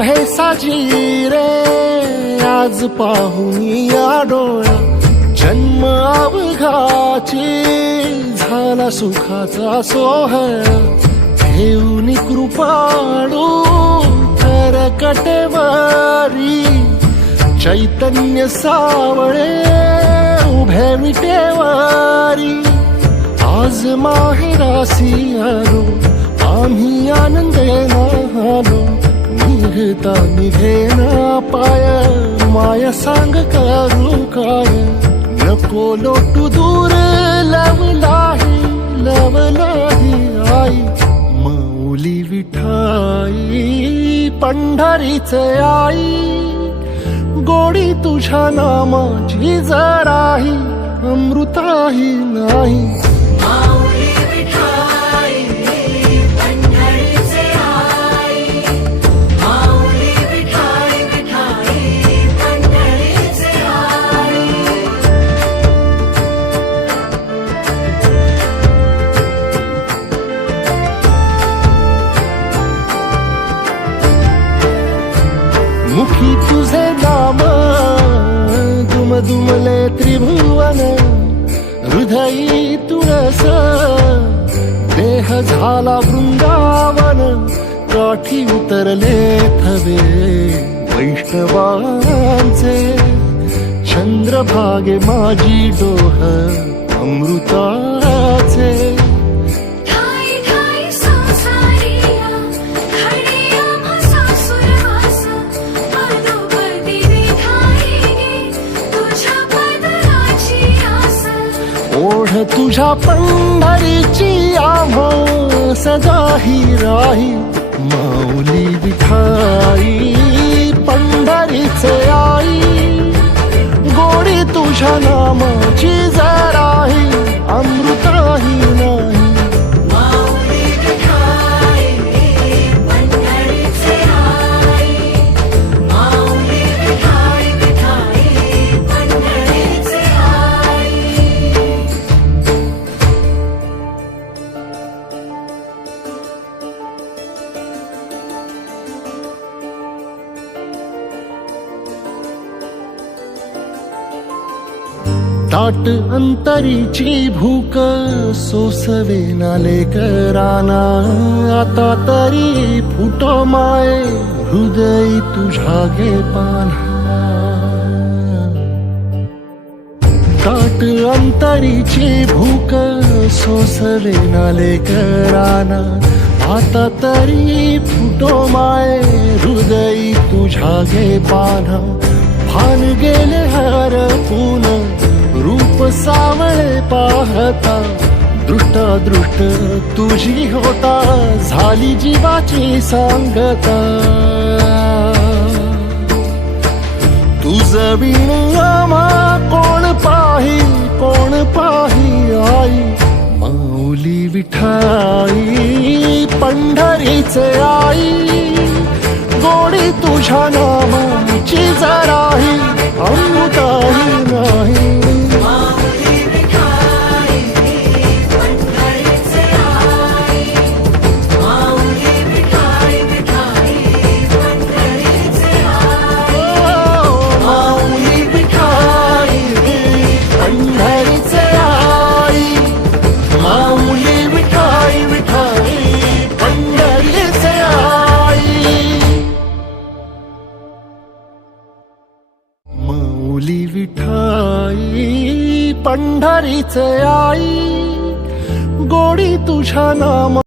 आहे साजी रे आज पाहून या डोळा जन्म अवघाची झाला सुखाचा सोहळा घेऊन कृपाळू तर कटेवारी चैतन्य सावळे उभे विटेवारी आज माहेरासी आलो आम्ही आनंदेना आलो निघता निघेना पाय माया सांग करू काय नको लोटू दूर लवलाही आई माऊली विठाई पंढरीचे आई गोडी तुझ्या नामाची जराही अमृताही नाही मुखी तुझे नाम दुमदुमले त्रिभुवन हृदयी तुळस देह झाला वृंदावन काठी उतरले थवे वैष्णवांचे चंद्रभागे माझी डोह अमृताचे ओढ तुझ्या पंढरीची आम्हा सदाही राही माऊली विठाई पंढरीचे आई गोडी तुझ्या नामाची जराही अमृताही नाही ताट अंतरीची भूक सोसवे नाले कराना आता तरी फुटो माये हृदय तुझ्या गे पान्हा ताट अंतरीची भूक सोसवे नाले कराना आता तरी फुटो माये हृदय तुझ्या गे पान्हा भान गेले हरपून रूप सावळे पाहता दृष्ट तुझी होता झाली जीवाची सांगता तुझ बिन आम्हा कोण पाही आई माऊली विठाई पंढरीचे आई गोडी तुझ्या नामाची जराही अमृताही नाही माऊली विठाई पंढरीचे आई गोडी तुझ्या नामा